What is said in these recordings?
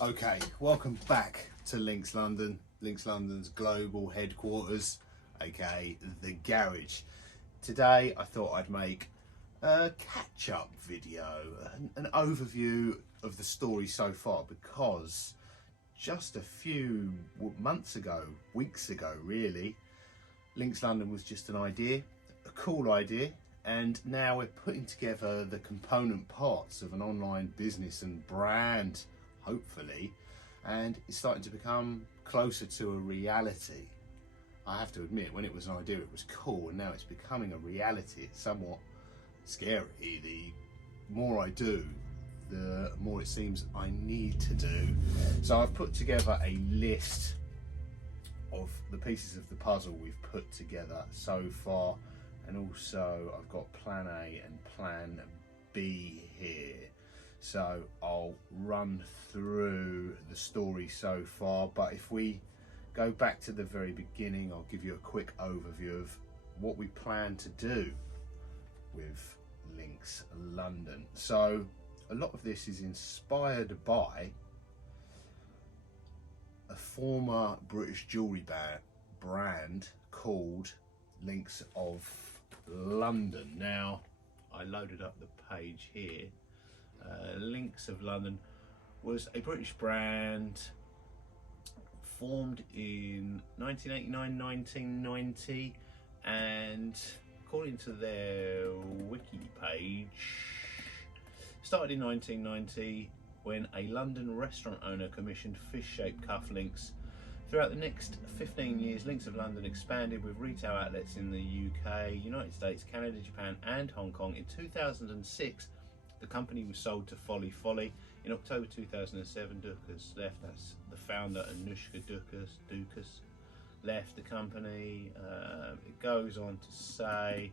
Okay, welcome back to Links London, Links London's global headquarters, aka the garage. Today I thought I'd make a catch-up video, an overview of the story so far, because just a few months ago, weeks ago really, Links London was just an idea, a cool idea, and now we're putting together the component parts of an online business and brand, hopefully, and it's starting to become closer to a reality. I have to admit, when it was an idea it was cool, and now it's becoming a reality. It's somewhat scary. The more I do, the more it seems I need to do. So I've put together a list of the pieces of the puzzle we've put together so far, and also I've got plan A and plan B here. So I'll run through the story so far, but if we go back to the very beginning, I'll give you a quick overview of what we plan to do with Links London. So a lot of this is inspired by a former British jewellery brand called Links of London. Now, I loaded up the page here. Links of London was a British brand formed in 1989-1990, and according to their wiki page, started in 1990 when a London restaurant owner commissioned fish-shaped cufflinks. Throughout the next 15 years, Links of London expanded with retail outlets in the UK, United States, Canada, Japan and Hong Kong. In 2006, the company was sold to Folly Folly. In October 2007, Dukas left. That's the founder, Anushka Dukas left the company. It goes on to say,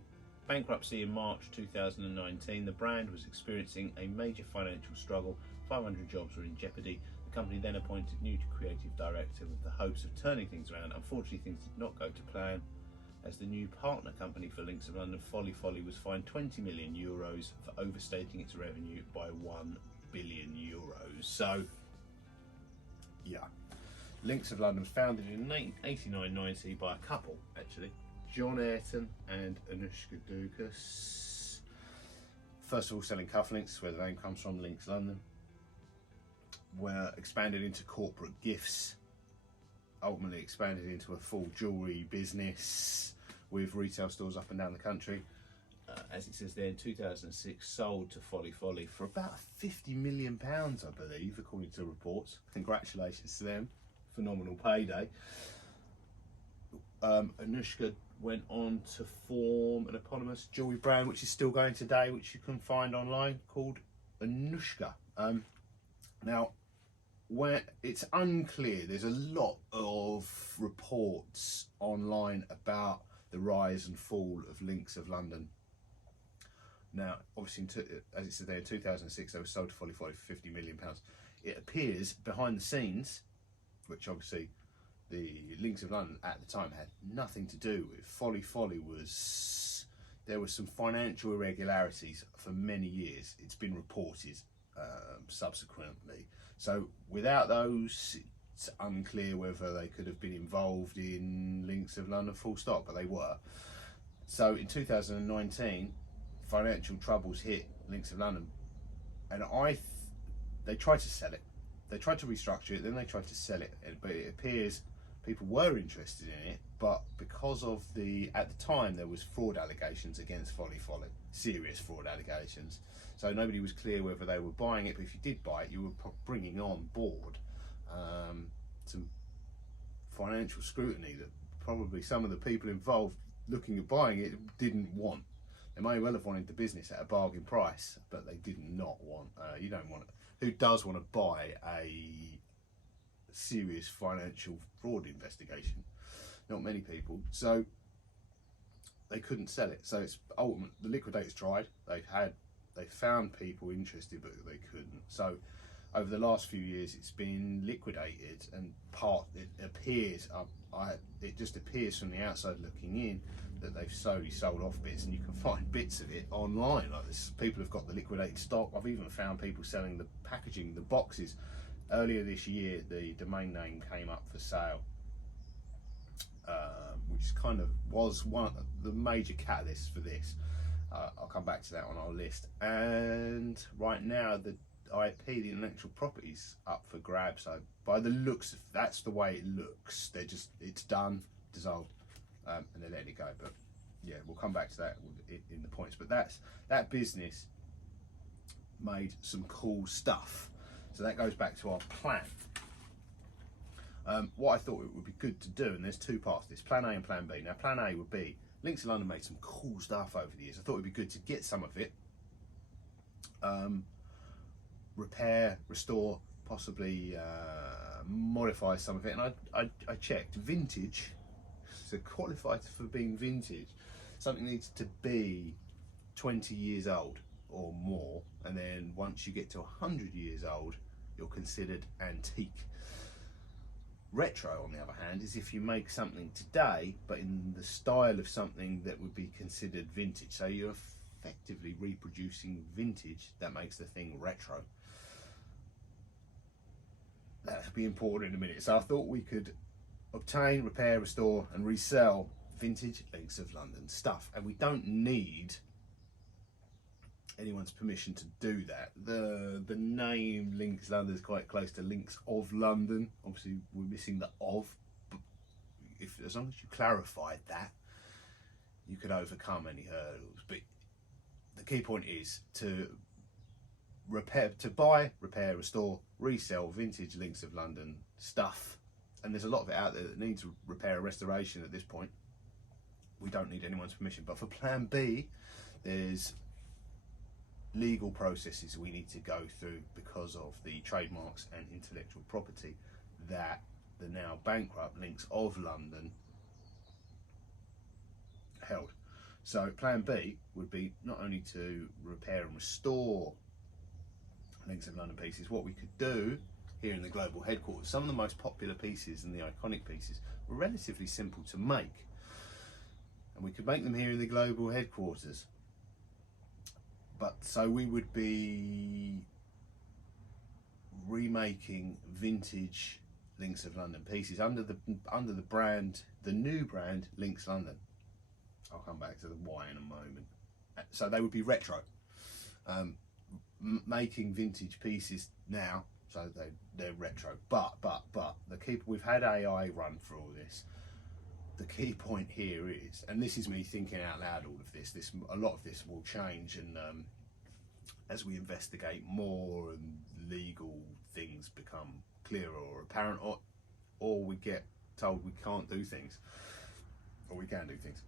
bankruptcy in March 2019. The brand was experiencing a major financial struggle. 500 jobs were in jeopardy. The company then appointed new creative director with the hopes of turning things around. Unfortunately, things did not go to plan, as the new partner company for Links of London, Folly Folly, was fined €20 million for overstating its revenue by €1 billion. So, yeah, Links of London was founded in 89-90 by a couple, actually, John Ayrton and Anushka Dukas. First of all, selling cufflinks, where the name comes from, Links London. Were expanded into corporate gifts, ultimately expanded into a full jewellery business with retail stores up and down the country. As it says there, in 2006, sold to Folly Folly for about £50 million, I believe, according to reports. Congratulations to them, phenomenal payday. Anushka went on to form an eponymous jewellery brand, which is still going today, which you can find online, called Anushka. Now, where it's unclear, there's a lot of reports online about the rise and fall of Links of London. Now, obviously, as it said there, in 2006, they were sold to Folly Folly for £50 million. It appears behind the scenes, which obviously the Links of London at the time had nothing to do with. Folly Folly was, there were some financial irregularities for many years. It's been reported subsequently. So without those, it's unclear whether they could have been involved in Links of London, full stop, but they were. So in 2019, financial troubles hit Links of London, and they tried to sell it. They tried to restructure it, then they tried to sell it, but it appears people were interested in it, but because of at the time there was fraud allegations against Folly Folly, serious fraud allegations. So nobody was clear whether they were buying it, but if you did buy it, you were bringing on board some financial scrutiny that probably some of the people involved looking at buying it didn't want. They may well have wanted the business at a bargain price, but they did not want, you don't want it. Who does want to buy a serious financial fraud investigation? Not many people. So they couldn't sell it. So it's ultimate. The liquidators tried. They found people interested, but they couldn't. So over the last few years, it's been liquidated, and it appears, it just appears from the outside looking in, that they've slowly sold off bits, and you can find bits of it online. Like this, people have got the liquidated stock. I've even found people selling the packaging, the boxes, earlier this year, the domain name came up for sale, which kind of was one of the major catalysts for this. I'll come back to that on our list. And right now, the IP, the intellectual property's up for grabs. So by the looks of, that's the way it looks. It's done, dissolved, and they're letting it go. But yeah, we'll come back to that in the points. But that business made some cool stuff. So that goes back to our plan. What I thought it would be good to do, and there's two parts to this, plan A and plan B. Now plan A would be, Links of London made some cool stuff over the years. I thought it would be good to get some of it, repair, restore, possibly modify some of it. And I checked vintage, so qualified for being vintage, something needs to be 20 years old or more, and then once you get to 100 years old, you're considered antique. Retro, on the other hand, is if you make something today but in the style of something that would be considered vintage. So you're effectively reproducing vintage. That makes the thing retro. That'll be important in a minute. So I thought we could obtain, repair, restore and resell vintage Links of London stuff, and we don't need anyone's permission to do that. The name Links London is quite close to Links of London. Obviously we're missing the of, but as long as you clarified that, you could overcome any hurdles. But the key point is to buy, repair, restore, resell vintage Links of London stuff, and there's a lot of it out there that needs repair and restoration at this point. We don't need anyone's permission. But for plan B, there's legal processes we need to go through because of the trademarks and intellectual property that the now bankrupt Links of London held. So plan B would be not only to repair and restore Links of London pieces. What we could do here in the global headquarters, some of the most popular pieces and the iconic pieces were relatively simple to make, and we could make them here in the global headquarters. But so we would be remaking vintage Links of London pieces under the brand, the new brand Links London. I'll come back to the why in a moment. So they would be retro, making vintage pieces now, so they're retro. But the key, we've had AI run through all this. The key point here is, and this is me thinking out loud, all of this, a lot of this will change, and as we investigate more and legal things become clearer or apparent, or we get told we can't do things, or we can do things.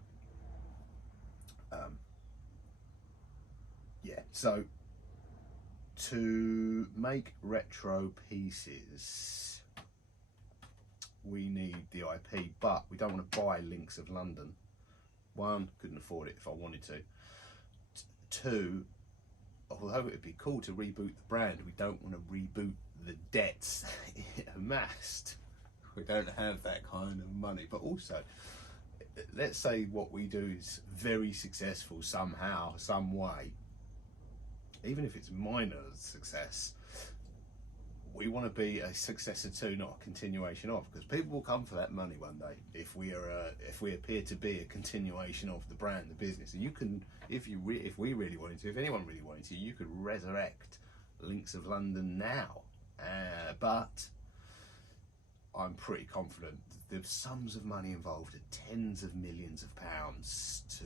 Yeah, so to make retro pieces, we need the IP, but we don't want to buy Links of London. One, couldn't afford it if I wanted to. Two, although it'd be cool to reboot the brand, we don't want to reboot the debts it amassed. We don't have that kind of money. But also, let's say what we do is very successful somehow, some way, even if it's minor success, we want to be a successor to, not a continuation of, because people will come for that money one day if we appear to be a continuation of the brand, the business. And you can, if we really wanted to, if anyone really wanted to, you could resurrect Links of London now. But I'm pretty confident the sums of money involved are tens of millions of pounds to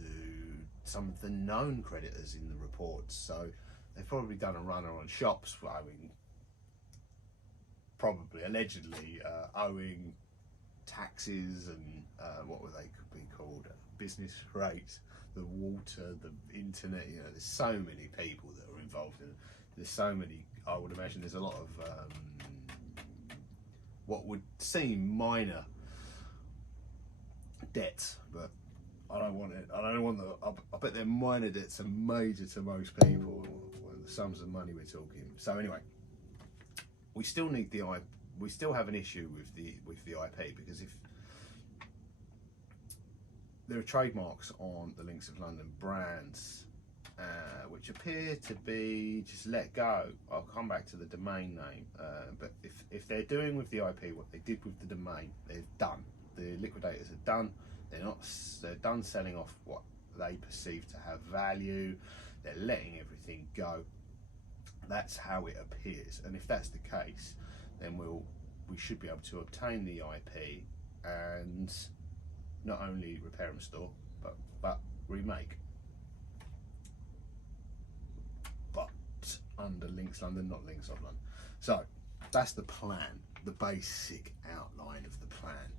some of the known creditors in the reports. So they've probably done a runner on shops owing, probably allegedly owing taxes and what were they could be called, business rates, the water, the internet. You know, there's so many people that are involved in it. There's so many, I would imagine there's a lot of what would seem minor debts, but I don't want it. I don't want the. I bet their minor debts are major to most people. The sums of money we're talking. So anyway, we still need the IP. We still have an issue with the IP, because if there are trademarks on the Links of London brands, which appear to be just let go. I'll come back to the domain name, but if they're doing with the IP what they did with the domain, they're done. The liquidators are done. They're done selling off what they perceive to have value. They're letting everything go. That's how it appears, and if that's the case, then we should be able to obtain the IP and not only repair and store, but remake. But under Links London, not Links of London. So that's the plan, the basic outline of the plan.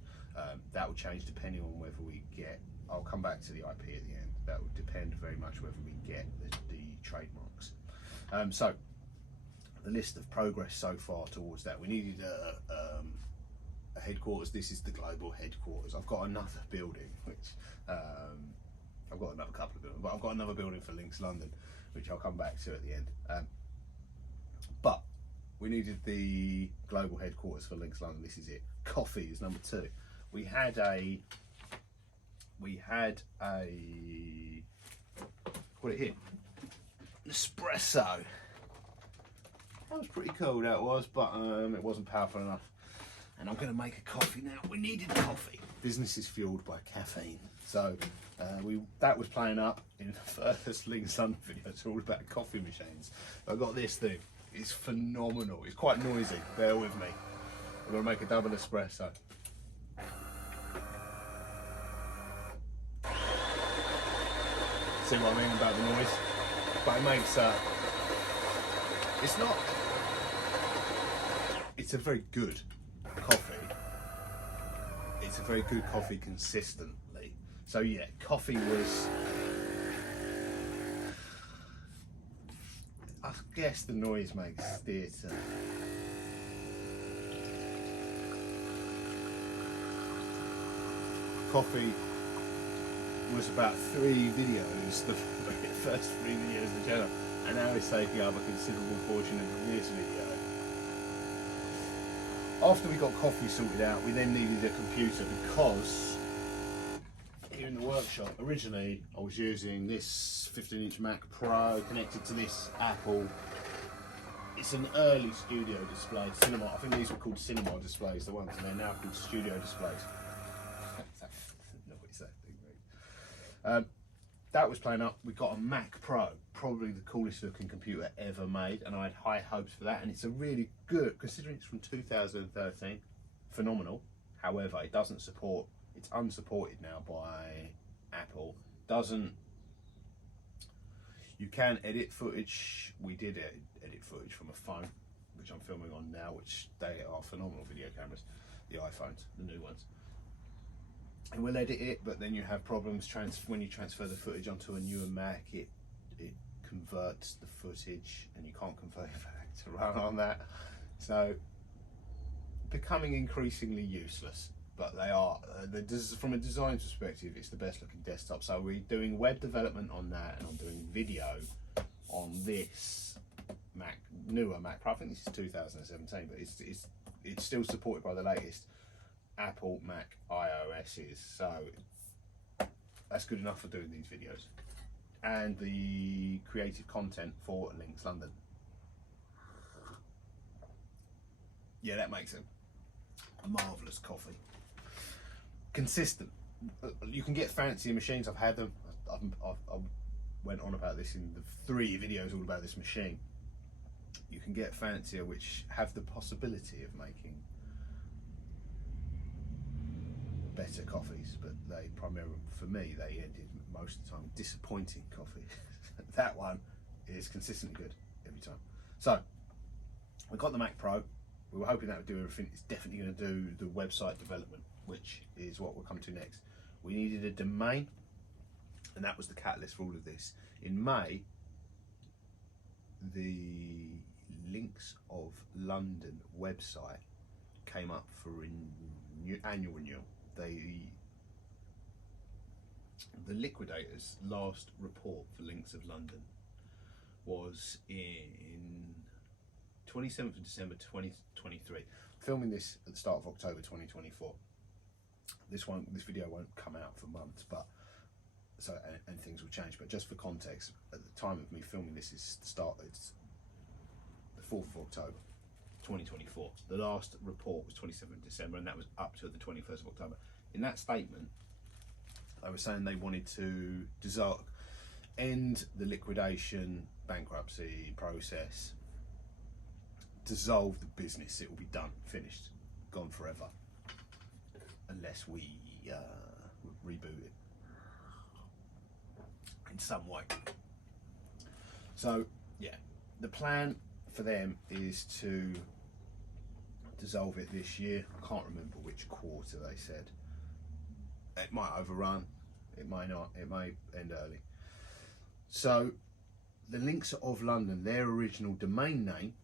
That will change depending on whether we get. I'll come back to the IP at the end. That will depend very much whether we get the trademarks. So the list of progress so far towards that. We needed a headquarters. This is the global headquarters. I've got another building, which I've got another couple of buildings, but I've got another building for Links London, which I'll come back to at the end. But we needed the global headquarters for Links London. This is it. Coffee is number 2. We had a what it here, espresso. That was pretty cool, that was, but it wasn't powerful enough. And I'm going to make a coffee now. We needed coffee. Business is fueled by caffeine. So that was playing up in the first Links London video. It's all about coffee machines. I got this thing. It's phenomenal. It's quite noisy. Bear with me. We're going to make a double espresso. See what I mean about the noise? But it makes it's a very good coffee. It's a very good coffee consistently. So yeah, coffee was, I guess the noise makes theatre. Coffee was about 3 videos, the first 3 videos in general, and now it's taking up a considerable portion of this video. After we got coffee sorted out, we then needed a computer, because here in the workshop, originally I was using this 15-inch Mac Pro connected to this Apple. It's an early studio display, cinema. I think these were called cinema displays, the ones, and they're now called studio displays. That was playing up. We got a Mac Pro, probably the coolest looking computer ever made, and I had high hopes for that, and it's a really good, considering it's from 2013, phenomenal. However, it doesn't support, it's unsupported now by Apple. You can edit footage. We did edit footage from a phone, which I'm filming on now, which they are phenomenal video cameras, the iPhones, the new ones. And we'll edit it, but then you have problems when you transfer the footage onto a newer Mac. It converts the footage, and you can't convert it back to run on that. So becoming increasingly useless. But they are from a design perspective, it's the best looking desktop. So we're doing web development on that, and I'm doing video on this newer Mac Pro. I think this is 2017, but it's still supported by the latest Apple Mac iOS's, so that's good enough for doing these videos and the creative content for Links London. Yeah, that makes it a marvellous coffee. Consistent. You can get fancier machines. I've had them. I went on about this in the 3 videos all about this machine. You can get fancier, which have the possibility of making better coffees, but they primarily, for me, they ended most of the time with disappointing coffee. That one is consistently good every time. So we got the Mac Pro. We were hoping that would do everything. It's definitely going to do the website development, which is what we'll come to next. We needed a domain, and that was the catalyst for all of this. In May, the Links of London website came up for annual renewal. The liquidators' last report for Links of London was in 27th of December 2023. I'm filming this at the start of October 2024. This video won't come out for months, but So and things will change. But just for context, at the time of me filming this is the start. It's the 4th of October, 2024. The last report was 27th of December, and that was up to the 21st of October. In that statement, they were saying they wanted to end the liquidation bankruptcy process, dissolve the business. It will be done, finished, gone forever, unless we reboot it in some way. So yeah, the plan for them is to dissolve it this year. I can't remember which quarter they said. It might overrun, it might not, it may end early. So the Links of London, their original domain name,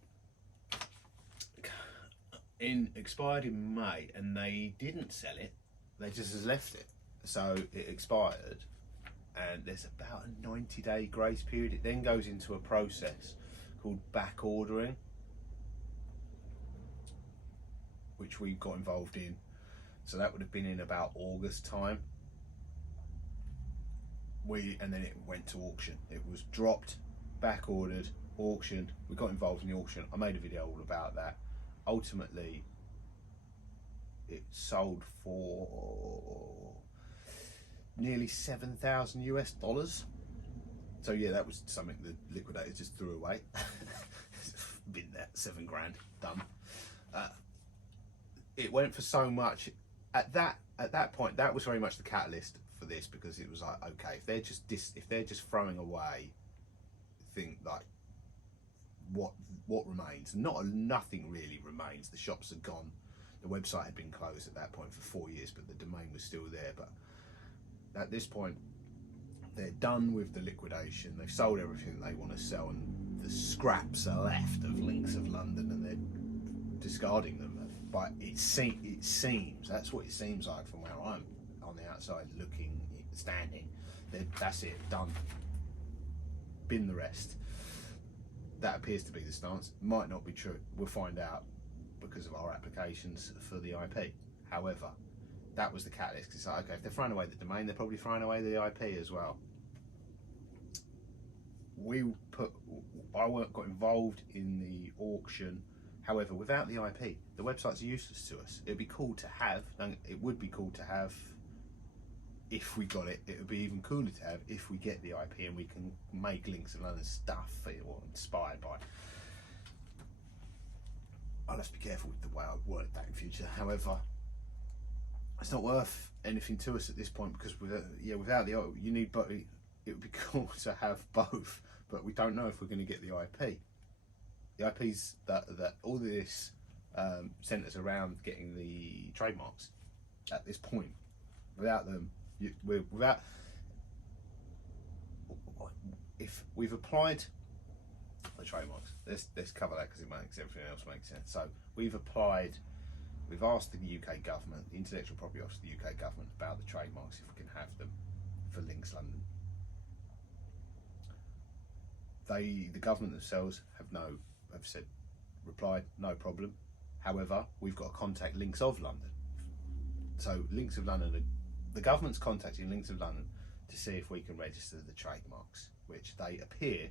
expired in May, and they didn't sell it, they just left it. So it expired, and there's about a 90-day grace period. It then goes into a process called back ordering, which we got involved in. So that would have been in about August time. And then it went to auction. It was dropped, back ordered, auctioned. We got involved in the auction. I made a video all about that. Ultimately, it sold for nearly $7,000 US. So yeah, that was something the liquidators just threw away. Been there, $7 grand, done. It went for so much. At that point, that was very much the catalyst for this, because it was like, okay, if they're just throwing away, like what remains? Nothing really remains. The shops are gone. The website had been closed at that point for 4 years, but the domain was still there. But at this point, they're done with the liquidation. They've sold everything they want to sell, and the scraps are left of Links of London, and they're discarding them. But it seems, that's what it seems like from where I'm on the outside looking, standing. That's it, done. Bin the rest. That appears to be the stance. Might not be true. We'll find out because of our applications for the IP. However, that was the catalyst. It's like, okay, if they're throwing away the domain, they're probably throwing away the IP as well. I got involved in the auction. However, without the IP, the websites are useless to us. It'd be cool to have. It would be cool to have if we got it. It would be even cooler to have if we get the IP and we can make Links of London stuff or inspired by. I'll have to be careful with the way I word that in future. However, it's not worth anything to us at this point, because without the you need both. It would be cool to have both, but we don't know if we're going to get the IP. The IPs that all of this centres around getting the trademarks at this point. Without them, if we've applied the trademarks, let's cover that because it makes everything else make sense. So we've asked the UK government, the Intellectual Property Office of the UK government, about the trademarks, if we can have them for Links London. The government themselves have replied, no problem. However, we've got to contact Links of London. So Links of London, the government's contacting Links of London to see if we can register the trademarks, which they appear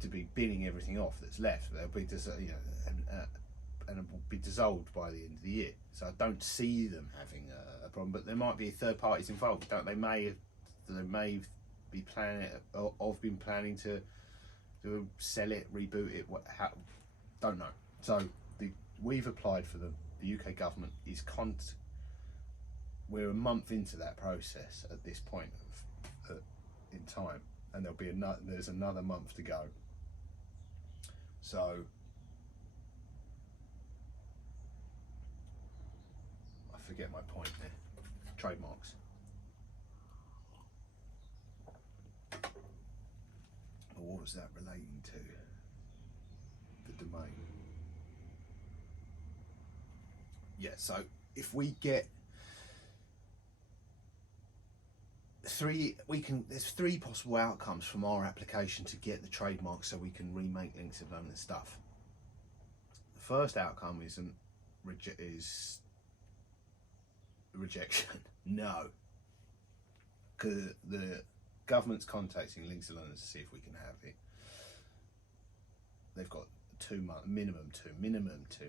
to be binning everything off that's left. They'll be and it will be dissolved by the end of the year. So I don't see them having a problem, but there might be third parties involved. They may be planning to sell it, reboot it. Don't know. So we've applied for them. The UK government is we're a month into that process at this point in time, and there's another month to go. So I forget my point there. Trademarks. What was that relating to? The domain. Yeah, so if we get there's three possible outcomes from our application to get the trademark so we can remake Links of London stuff. The first outcome is rejection. No. because the government's contacting Links of London to see if we can have it. They've got minimum 2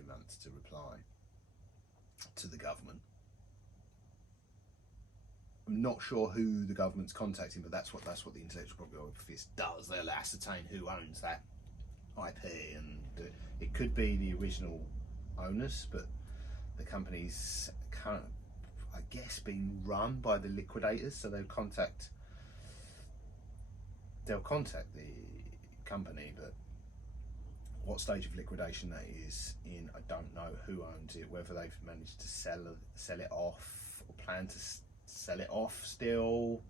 months to reply to the government. I'm not sure who the government's contacting, but that's what the Intellectual Property Office does. They'll ascertain who owns that IP, and it could be the original owners, but the company's kind of, I guess, being run by the liquidators, so they'll contact the company, but what stage of liquidation that is in, I don't know. Who owns it, whether they've managed to sell it off or plan to sell it off still,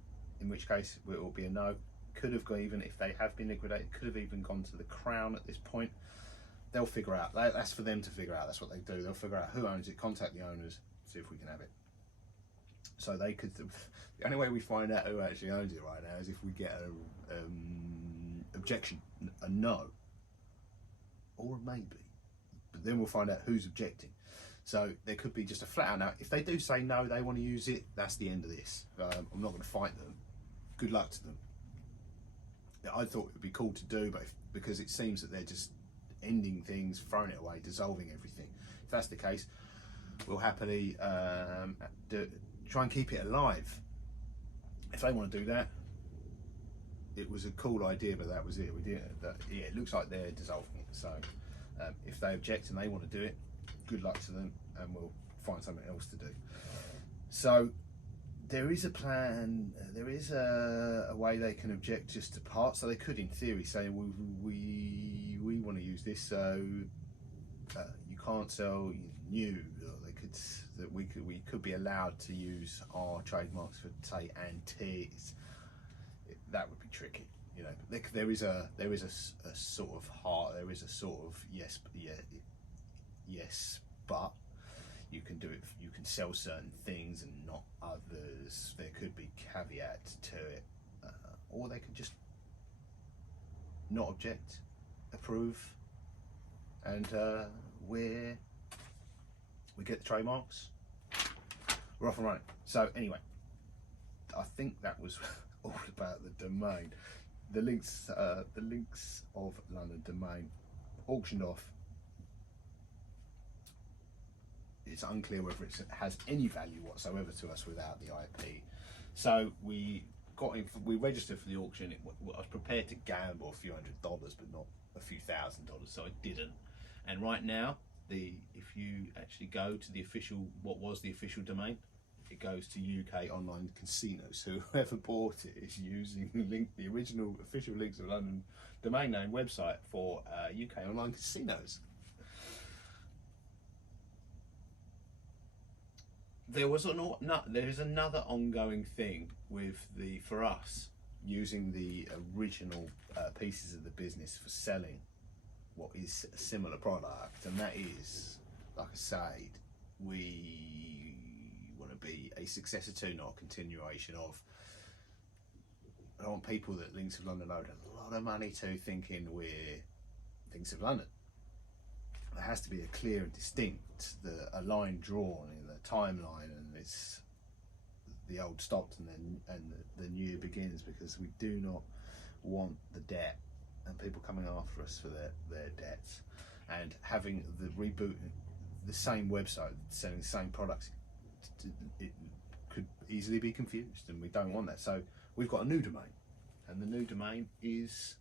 in which case it will be a no. Could have gone, even if they have been liquidated, could have even gone to the Crown at this point. They'll figure out, that's for them to figure out. That's what they do. They'll figure out who owns it, contact the owners, see if we can have it. So they could, the only way we find out who actually owns it right now is if we get an objection, a no, or a maybe, but then we'll find out who's objecting. So there could be just a flat out no. If they do say no, they want to use it, that's the end of this. I'm not going to fight them. Good luck to them. I thought it would be cool to do, but because it seems that they're just ending things, throwing it away, dissolving everything. If that's the case, we'll happily try and keep it alive. If they want to do that, it was a cool idea, but that was it. We did that. Yeah, it looks like they're dissolving it. So if they object and they want to do it, good luck to them, and we'll find something else to do. So there is a plan. There is a way they can object just to parts. So they could, in theory, say we want to use this, so you can't sell new. Or they could we could be allowed to use our trademarks for, say, antiques. That would be tricky, you know. There is a sort of yes, but you can do it. You can sell certain things and not others. There could be caveats to it, or they could just not object, approve, and we get the trademarks. We're off and running. So anyway, I think that was all about the domain. The links of London domain auctioned off. It's unclear whether it has any value whatsoever to us without the IP. So we registered for the auction. I was prepared to gamble a few $100s, but not a few $1,000, so I didn't. And right now, if you actually go to the official domain, it goes to UK online casinos. Whoever bought it is using the original official Links of London domain name website for UK online casinos. There is another ongoing thing with for us using the original pieces of the business for selling what is a similar product, and that is, like I said, we want to be a successor to, not a continuation of. I don't want people that Links of London owed a lot of money to thinking we're Links of London. There has to be a clear and distinct, a line drawn in the timeline, and it's the old stopped and the new begins, because we do not want the debt and people coming after us for their debts, and having the same website selling the same products, it could easily be confused, and we don't want that. So we've got a new domain, and the new domain is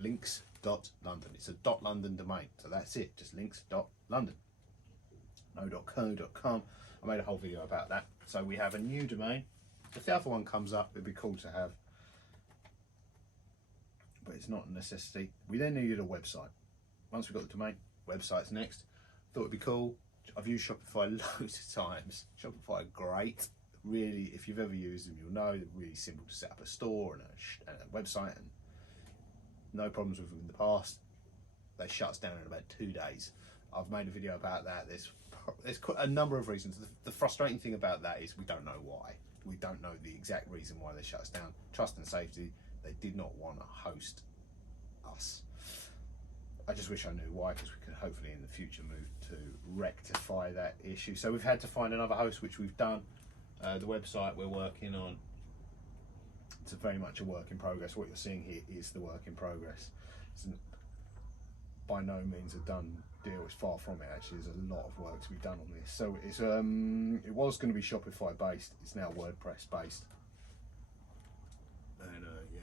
links.london. It's a .london domain, so that's it, just links.london. No .co.com. I made a whole video about that. So we have a new domain. If the other one comes up, it'd be cool to have, but it's not a necessity. We then needed a website. Once we've got the domain, website's next. Thought it'd be cool. I've used Shopify loads of times. Shopify are great. Really, if you've ever used them, you'll know they're really simple to set up a store and a website, and no problems with them in the past. They shut down in about 2 days. I've made a video about that. There's quite a number of reasons. The frustrating thing about that is we don't know why. We don't know the exact reason why they shut us down. Trust and safety. They did not want to host us. I just wish I knew why, because we could hopefully in the future move to rectify that issue. So we've had to find another host, which we've done. The website we're working on it's very much a work in progress. What you're seeing here is the work in progress. It's by no means a done deal. It's far from it. Actually, there's a lot of work to be done on this. So it's it was going to be Shopify based. It's now WordPress based. And yeah,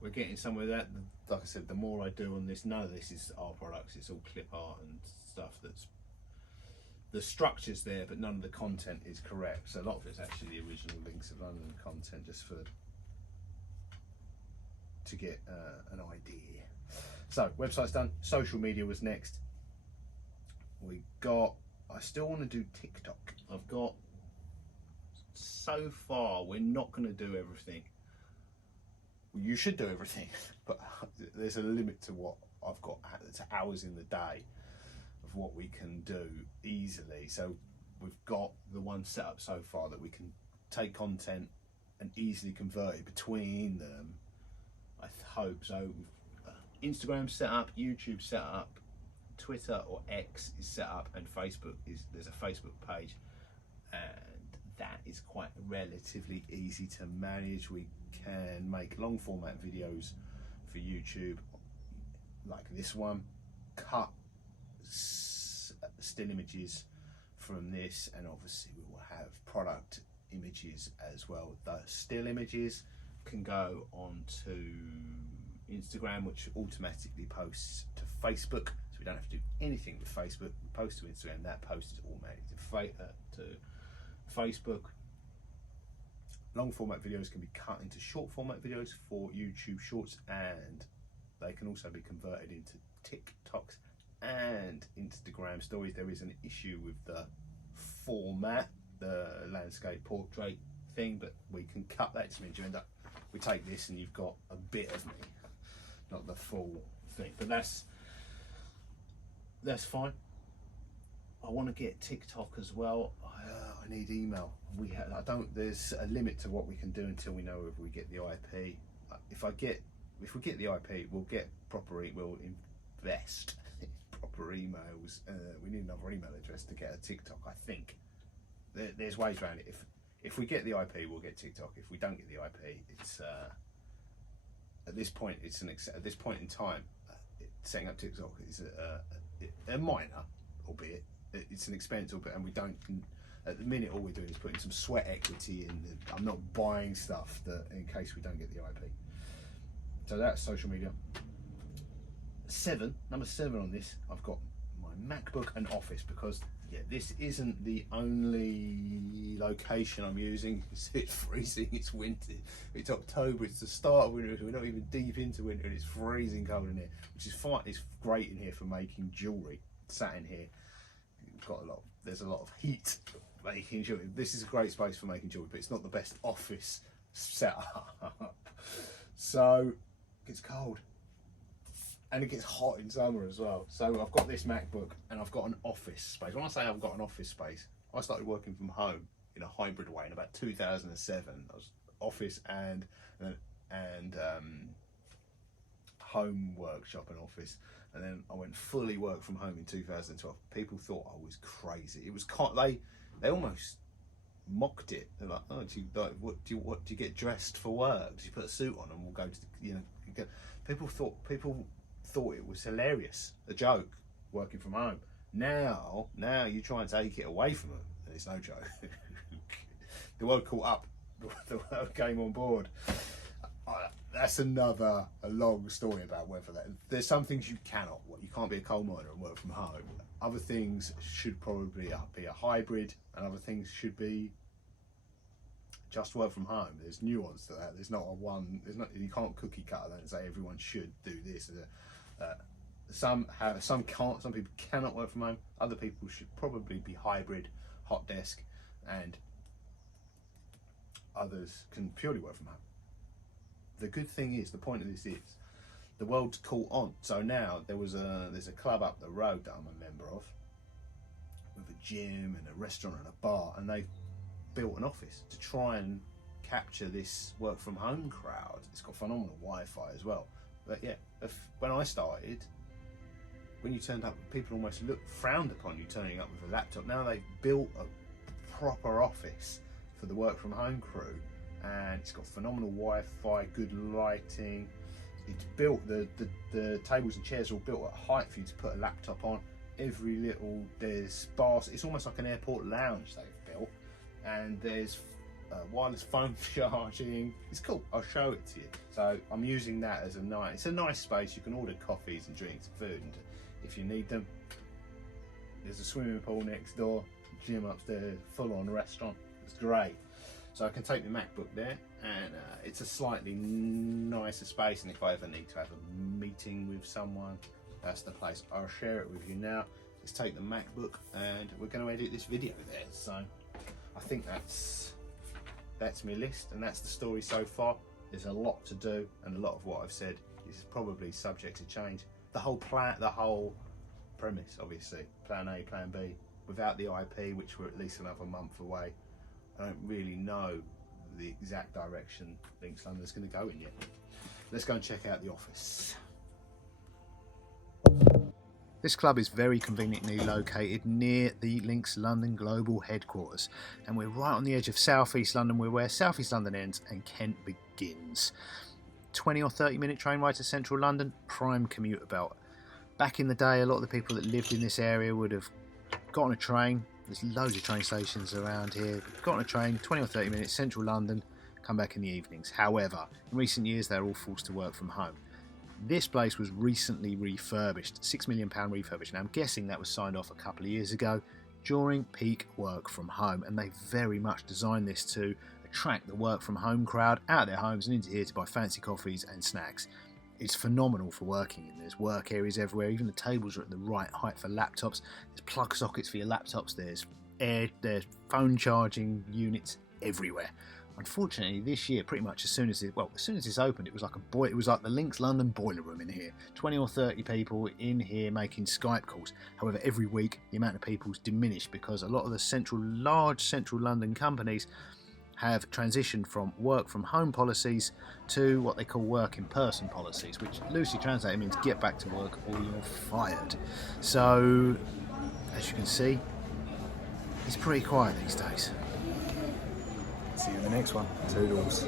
we're getting somewhere with that. Like I said, the more I do on this, none of this is our products. It's all clip art and stuff. That's the structure's there, but none of the content is correct. So a lot of it's actually the original links of London content, just to get an idea. So website's done. Social media was next. I still want to do TikTok. So far we're not going to do everything. You should do everything, but there's a limit to what I've got. It's hours in the day of what we can do easily. So we've got the one set up so far that we can take content and easily convert it between them. I hope so. Instagram set up, YouTube set up, Twitter or X is set up, and there's a Facebook page, and that is quite relatively easy to manage. We can make long format videos for YouTube like this one, cut still images from this, and obviously we will have product images as well. The still images can go onto Instagram, which automatically posts to Facebook, so we don't have to do anything with Facebook. We post to Instagram, that post is automatic to Facebook. Long format videos can be cut into short format videos for YouTube Shorts, and they can also be converted into TikToks and Instagram stories. There is an issue with the format, the landscape portrait thing, but we can cut that. Just means you end up, we take this and you've got a bit of me, not the full thing, but that's fine. I want to get TikTok as well. I need email. There's a limit to what we can do until we know if we get the IP. If we get the IP, we'll get we'll invest in proper emails. We need another email address to get a TikTok. I think there's ways around it. If we get the IP, we'll get TikTok. If we don't get the IP, it's at this point in time, setting up TikTok is a minor, albeit it's an expense, and we don't. At the minute, all we're doing is putting some sweat equity in. I'm not buying stuff that in case we don't get the IP. So that's social media. Number 7 on this, I've got my MacBook and Office, because this isn't the only location I'm using. It's freezing, it's winter, it's October, it's the start of winter, we're not even deep into winter and it's freezing cold in here, which is fine. It's great in here for making jewellery. Sat in here, there's a lot of heat making jewellery. This is a great space for making jewellery, but it's not the best office setup. So it gets cold and it gets hot in summer as well. So I've got this MacBook and I've got an office space. When I say I've got an office space, I started working from home in a hybrid way in about 2007. I was office and home workshop and office, and then I went fully work from home in 2012. People thought I was crazy. It was they almost mocked it. They're like, "Oh, do you get dressed for work? Do you put a suit on and we'll go to People thought it was hilarious, a joke, working from home. Now you try and take it away from them, and it's no joke. The world caught up. The world came on board. That's a long story about whether there's some things you can't be a coal miner and work from home. Other things should probably be a hybrid, and other things should be just work from home. There's nuance to that. You can't cookie cutter that and say everyone should do this. Some can't. Some people cannot work from home. Other people should probably be hybrid, hot desk, and others can purely work from home. The good thing is, the point of this is, the world's caught on. So now there's a club up the road that I'm a member of, with a gym and a restaurant and a bar, and they've built an office to try and capture this work from home crowd. It's got phenomenal Wi-Fi as well. But yeah, when I started, when you turned up, people almost frowned upon you turning up with a laptop. Now they've built a proper office for the work from home crew, and it's got phenomenal Wi-Fi, good lighting. It's built, the tables and chairs are all built at height for you to put a laptop on. Every little, there's bars, it's almost like an airport lounge they've built, and there's wireless phone charging. It's cool, I'll show it to you. So I'm using that as it's a nice space. You can order coffees and drinks and food and if you need them. There's a swimming pool next door, gym upstairs, full-on restaurant. It's great. So I can take the MacBook there, and it's a slightly nicer space, and if I ever need to have a meeting with someone, that's the place. I'll share it with you now. Let's take the MacBook and we're going to edit this video there. So I think that's my list, and that's the story so far. There's a lot to do, and a lot of what I've said is probably subject to change. The whole premise, obviously, plan A, plan B, without the IP, which we're at least another month away, I don't really know the exact direction Links London's going to go in yet. Let's go and check out the office. This club is very conveniently located near the Links London Global Headquarters, and we're right on the edge of South East London. We're where South East London ends and Kent begins. 20 or 30 minute train ride to central London, prime commuter belt. Back in the day, a lot of the people that lived in this area would have got on a train. There's loads of train stations around here. Got on a train, 20 or 30 minutes, central London, come back in the evenings. However, in recent years, they're all forced to work from home. This place was recently refurbished, £6 million refurbished. Now I'm guessing that was signed off a couple of years ago during peak work from home, and they very much designed this to attract the work from home crowd out of their homes and into here to buy fancy coffees and snacks. It's phenomenal for working in. There's work areas everywhere, even the tables are at the right height for laptops. There's plug sockets for your laptops, there's phone charging units everywhere. Unfortunately, this year, pretty much as soon as this opened, it was like the Links London boiler room in here. 20 or 30 people in here making Skype calls. However, every week the amount of people's diminished because a lot of the large central London companies have transitioned from work from home policies to what they call work in person policies, which loosely translated means get back to work or you're fired. So, as you can see, it's pretty quiet these days. See you in the next one. Toodles.